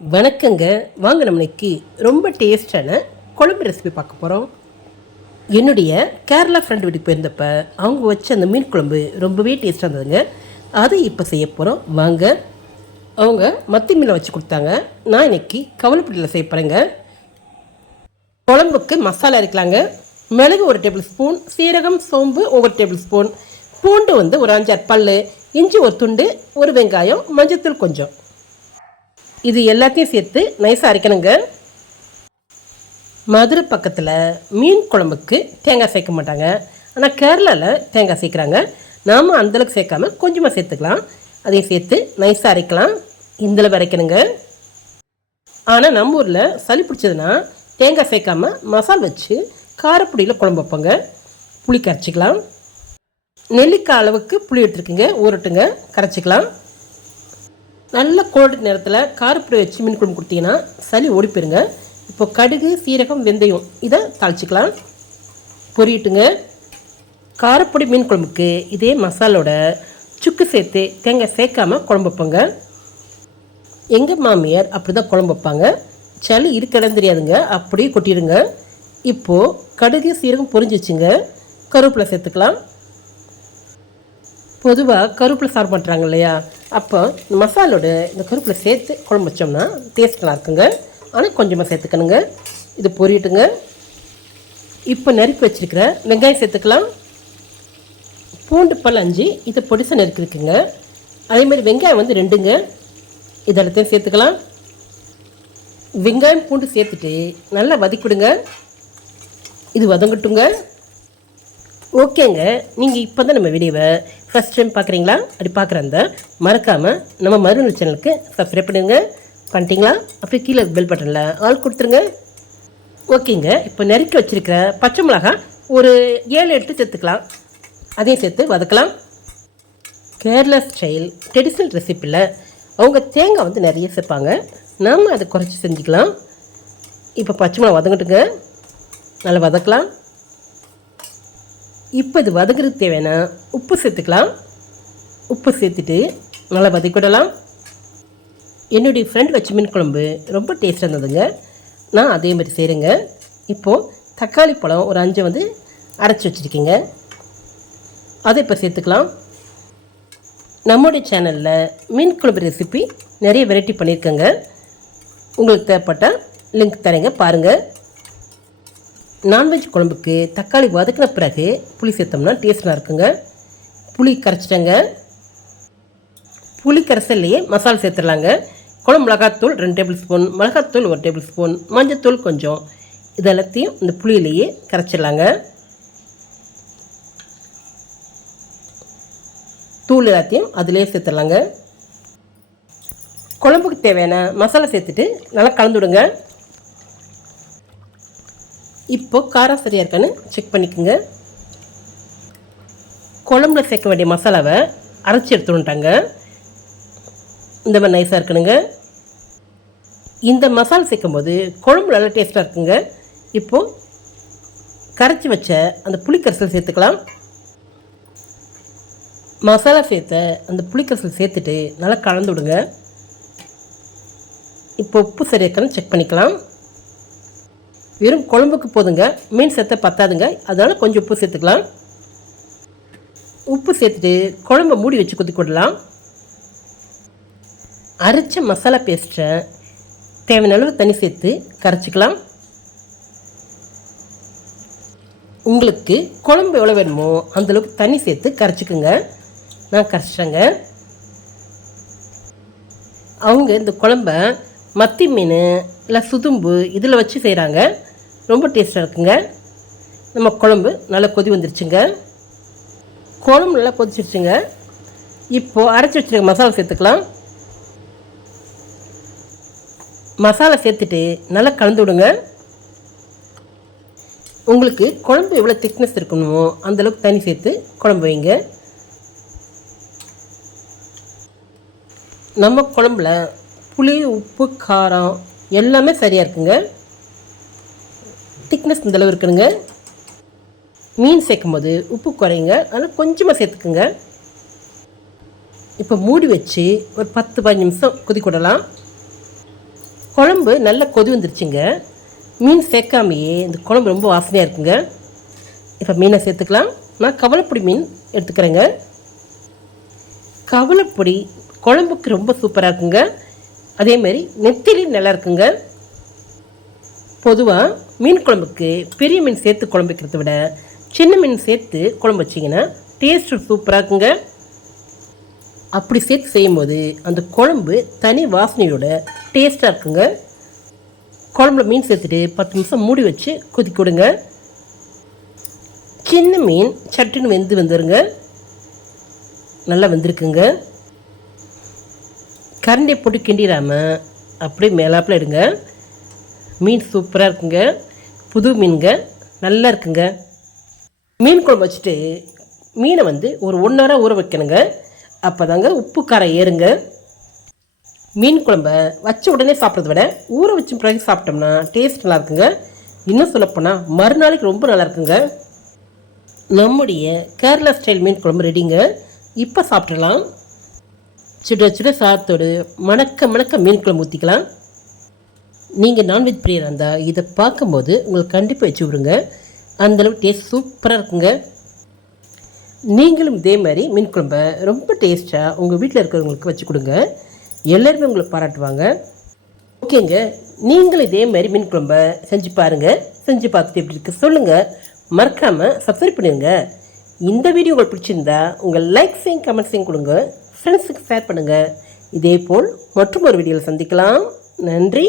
வணக்கங்க. வாங்க நம்ம இன்னைக்கு ரொம்ப டேஸ்டான குழம்பு ரெசிபி பார்க்க போகிறோம் என்னுடைய கேரளா ஃப்ரெண்ட் வீட்டுக்கு போயிருந்தப்ப அவங்க வச்ச அந்த மீன் குழம்பு ரொம்பவே டேஸ்ட்டாக இருந்ததுங்க. அதை இப்போ செய்ய போகிறோம் வாங்க. அவங்க மத்தி மீனை வச்சு கொடுத்தாங்க. நான் இன்னைக்கு கவலைப்பட்டியில் செய்ய போகிறேங்க குழம்புக்கு மசாலா அரைக்கலாங்க. மிளகு ஒரு டேபிள் ஸ்பூன் சீரகம் சோம்பு ஒவ்வொரு டேபிள் ஸ்பூன் பூண்டு வந்து ஒரு அஞ்சாறு பல் இஞ்சி ஒரு துண்டு ஒரு வெங்காயம் மஞ்சத்தூள் கொஞ்சம். இது எல்லாத்தையும் சேர்த்து நைஸாக அரைக்கணுங்க. மதுரை பக்கத்தில் மீன் குழம்புக்கு தேங்காய் சேர்க்க மாட்டாங்க. ஆனால் கேரளாவில் தேங்காய் சேர்க்குறாங்க. நாம் அந்தளவுக்கு சேர்க்காம கொஞ்சமாக சேர்த்துக்கலாம். அதையும் சேர்த்து நைஸாக அரைக்கலாம். இந்தளவு அரைக்கணுங்க. ஆனால் நம்ம ஊரில் சளி பிடிச்சதுன்னா தேங்காய் சேர்க்காம மசால் வச்சு காரப்பொடியில் குழம்பு வைப்போங்க. புளி கரைச்சிக்கலாம். நெல்லிக்காய் அளவுக்கு புளி எடுத்துருக்குங்க. ஊரட்டுங்க கரைச்சிக்கலாம். நல்ல கோல்டு நேரத்தில் காரப்பொடி வச்சு மீன் குழம்பு கொடுத்தீங்கன்னா சளி ஓடி போயிருங்க. இப்போ கடுகு சீரகம் வெந்தயம் இதை தாளிச்சிக்கலாம். பொரியட்டுங்க. காரப்பொடி மீன் குழம்புக்கு இதே மசாலோட சுக்கு சேர்த்து தேங்காய் சேர்க்காம குழம்பு வைப்போங்க. எங்கள் மாமியார் அப்படி தான் குழம்பு வைப்பாங்க. சளி இருக்கடம் தெரியாதுங்க. அப்படியே கொட்டிடுங்க. இப்போது கடுகு சீரகம் பொரிஞ்சிச்சுங்க கருவேப்பிலை சேர்த்துக்கலாம். பொதுவாக கருவேப்பிலை சாறு பண்ணுறாங்க இல்லையா? அப்போ இந்த மசாலோட இந்த கருப்பில் சேர்த்து குழம்பு வச்சோம்னா டேஸ்ட் நல்லா இருக்குங்க ஆனால் கொஞ்சமாக சேர்த்துக்கணுங்க. இது பொரியட்டுங்க. இப்போ நறுக்கி வச்சுருக்கிற வெங்காயம் சேர்த்துக்கலாம். பூண்டு பல் அஞ்சு இதை பொடிசாக நறுக்கிருக்குங்க அதேமாதிரி வெங்காயம் வந்து ரெண்டுங்க. இது எல்லாத்தையும் சேர்த்துக்கலாம். வெங்காயம் பூண்டு சேர்த்துட்டு நல்லா வதக்கிவிடுங்க இது வதங்கட்டுங்க. ஓகேங்க. நீங்கள் இப்போ தான் நம்ம வீடியோவை ஃபஸ்ட் டைம் பார்க்குறீங்களா அப்படி பார்க்குறந்த மறக்காமல் நம்ம மறுநூல் சேனலுக்கு சப்ஸ்கிரைப் பண்ணுங்க. பண்ணிட்டீங்களா? அப்படி கீழே பெல் பட்டனில் ஆள் கொடுத்துருங்க. ஓகேங்க. இப்போ நறுக்கி வச்சுருக்கிற பச்சை மிளகாய் ஒரு ஏழு எடுத்து சேர்த்துக்கலாம். அதையும் சேர்த்து வதக்கலாம். கேரளா ஸ்டைல் ட்ரெடிஷ்னல் ரெசிப்பியில் அவங்க தேங்காய் வந்து நிறைய சேர்ப்பாங்க. நாம் அதை குறைச்சி செஞ்சுக்கலாம். இப்போ பச்சை மிளகா வதங்கட்டுங்க. நல்லா வதக்கலாம். இப்போ இது வதங்குறதுக்கு தேவையான உப்பு சேர்த்துக்கலாம். உப்பு சேர்த்துட்டு நல்லா வதக்கிவிடலாம் என்னுடைய ஃப்ரெண்ட் வச்ச மீன் குழம்பு ரொம்ப டேஸ்ட்டாக இருந்ததுங்க. நான் அதே மாதிரி செய்கிறேங்க இப்போது தக்காளி பழம் ஒரு அஞ்சு வந்து அரைச்சி வச்சுருக்கீங்க. அதை இப்போ சேர்த்துக்கலாம். நம்முடைய சேனலில் மீன் குழம்பு ரெசிபி நிறைய வெரைட்டி பண்ணியிருக்கேங்க உங்களுக்கு தேவைப்பட்டால் லிங்க் தரேங்க பாருங்கள் நான்வெஜ் குழம்புக்கு தக்காளி வதக்கின பிறகு புளி சேர்த்தோம்னா டேஸ்ட்டாக இருக்குங்க. புளி கரைச்சிட்டேங்க. புளி கரைசல்லையே மசாலா சேர்த்துடலாங்க. குழம்பு மிளகாத்தூள் ரெண்டு டேபிள் ஸ்பூன் மிளகாத்தூள் ஒரு டேபிள் ஸ்பூன் மஞ்சத்தூள் கொஞ்சம். இது எல்லாத்தையும் இந்த புளியிலேயே கரைச்சிடலாங்க. தூள் எல்லாத்தையும் அதிலே சேர்த்துடலாங்க. குழம்புக்கு தேவையான மசாலா சேர்த்துட்டு நல்லா கலந்து இப்போது இப்போ காரம் சரியாக இருக்கான்னு செக் பண்ணிக்கோங்க. குழம்புல சேர்க்க வேண்டிய மசாலாவை அரைச்சி எடுத்துட்டாங்க இந்த மாதிரி நைஸாக இருக்கணுங்க. இந்த மசாலா சேர்க்கும்போது குழம்பு நல்லா டேஸ்ட்டாக இருக்குங்க. இப்போது கரைச்சி வச்ச அந்த புளிக்கரைசல் சேர்த்துக்கலாம். மசாலா சேர்த்த அந்த புளிக்கரைசல் சேர்த்துட்டு நல்லா கலந்து விடுங்க. இப்போ உப்பு சரியாக இருக்கான்னு செக் பண்ணிக்கலாம். வெறும் குழம்புக்கு போதுங்க. மீன் சேர்த்த பத்தாதுங்க. அதனால் கொஞ்சம் உப்பு சேர்த்துக்கலாம். உப்பு சேர்த்துட்டு குழம்ப மூடி வச்சு கொதிக்க விடலாம். அரைச்ச மசாலா பேஸ்ட்டை தேவையான அளவு தண்ணி சேர்த்து கரைச்சிக்கலாம். உங்களுக்கு குழம்பு எவ்வளோ வேணுமோ அந்தளவுக்கு தண்ணி சேர்த்து கரைச்சிக்குங்க. நான் கரைச்சிட்டேங்க. அவங்க இந்த குழம்ப மத்தி மீன் இல்லை சுதும்பு இதில் வச்சு செய்கிறாங்க ரொம்ப டேஸ்ட்டாக இருக்குங்க. நம்ம குழம்பு நல்லா கொதி வந்துருச்சுங்க. குழம்பு நல்லா கொதிச்சிருச்சுங்க. இப்போது அரைச்சி வச்சுருக்க மசாலா சேர்த்துக்கலாம். மசாலா சேர்த்துட்டு நல்லா கலந்து விடுங்க. உங்களுக்கு குழம்பு எவ்வளோ திக்னஸ் இருக்கணுமோ அந்தளவுக்கு தண்ணி சேர்த்து குழம்பு வைங்க. நம்ம குழம்புல புளி உப்பு காரம் எல்லாமே சரியாக இருக்குங்க. திக்னஸ் இந்தளவு இருக்கணுங்க இருக்குதுங்க மீன் சேர்க்கும் போது உப்பு குறையுங்க. ஆனால் கொஞ்சமாக சேர்த்துக்குங்க. இப்போ மூடி வச்சு ஒரு பத்து பதினஞ்சு நிமிஷம் கொதிக்க விடலாம் குழம்பு நல்லா கொதி வந்துருச்சுங்க. மீன் சேர்க்காமையே இந்த குழம்பு ரொம்ப வாசனையாக இருக்குங்க. இப்போ மீனை சேர்த்துக்கலாம். நான் கவலைப்பொடி மீன் எடுத்துக்கிறேங்க. கவலைப்பொடி குழம்புக்கு ரொம்ப சூப்பராக இருக்குங்க. அதே மாதிரி நல்லா இருக்குங்க. பொதுவாக மீன் குழம்புக்கு பெரிய மீன் சேர்த்து குழம்பு வைக்கிறத விட சின்ன மீன் சேர்த்து குழம்பு வச்சிங்கன்னா டேஸ்ட்டு சூப்பராக இருக்குங்க. அப்படி சேர்த்து செய்யும்போது அந்த குழம்பு தனி வாசனையோட டேஸ்ட்டாக இருக்குங்க. குழம்புல மீன் சேர்த்துட்டு பத்து நிமிஷம் மூடி வச்சு கொதிக்க விடுங்க. சின்ன மீன் சட்டுன்னு வெந்து வந்துடுங்க நல்லா வெந்திருக்குங்க. கரண்டியை போட்டு கிண்டிடாமல் அப்படியே மேலாப்பில் எடுங்க. மீன் சூப்பராக இருக்குங்க. புது மீனுங்க. நல்லா இருக்குங்க. மீன் குழம்பு வச்சுட்டு மீனை வந்து ஒரு ஒன் ஹவராக ஊற வைக்கணுங்க. அப்போ தாங்க உப்பு காரம் ஏறுங்க. மீன் குழம்ப வச்ச உடனே சாப்பிட்றத விட ஊற வச்ச பிறகு சாப்பிட்டோம்னா டேஸ்ட் நல்லா இருக்குங்க. இன்னும் சொல்லப்போனால் மறுநாளைக்கு ரொம்ப நல்லா இருக்குங்க. நம்முடைய கேரளா ஸ்டைல் மீன் குழம்பு ரெடிங்க இப்போ சாப்பிட்றலாம் சுட சுட சாதத்தோடு மணக்க மணக்க மீன் குழம்பு ஊற்றிக்கலாம் நீங்கள் நான்வெஜ் பிரியராக இருந்தால் இதை பார்க்கும்போது உங்களுக்கு கண்டிப்பாக வச்சு விடுங்க. அந்தளவு டேஸ்ட் சூப்பராக இருக்குங்க. நீங்களும் இதே மாதிரி மீன் குழம்பை ரொம்ப டேஸ்ட்டாக உங்கள் வீட்டில் இருக்கிறவங்களுக்கு வச்சு கொடுங்க. எல்லோருமே உங்களை பாராட்டுவாங்க. ஓகேங்க. நீங்களும் இதே மாதிரி மீன் குழம்பை செஞ்சு பாருங்கள் செஞ்சு பார்த்துட்டு எப்படி இருக்குது சொல்லுங்கள் மறக்காமல் சப்ஸ்கிரைப் பண்ணிடுங்க. இந்த வீடியோ உங்களுக்கு பிடிச்சிருந்தா உங்கள் லைக்ஸையும் கமெண்ட்ஸையும் கொடுங்க. ஃப்ரெண்ட்ஸுக்கு ஷேர் பண்ணுங்கள் இதே போல் மற்றும் ஒரு வீடியோவில் சந்திக்கலாம். நன்றி.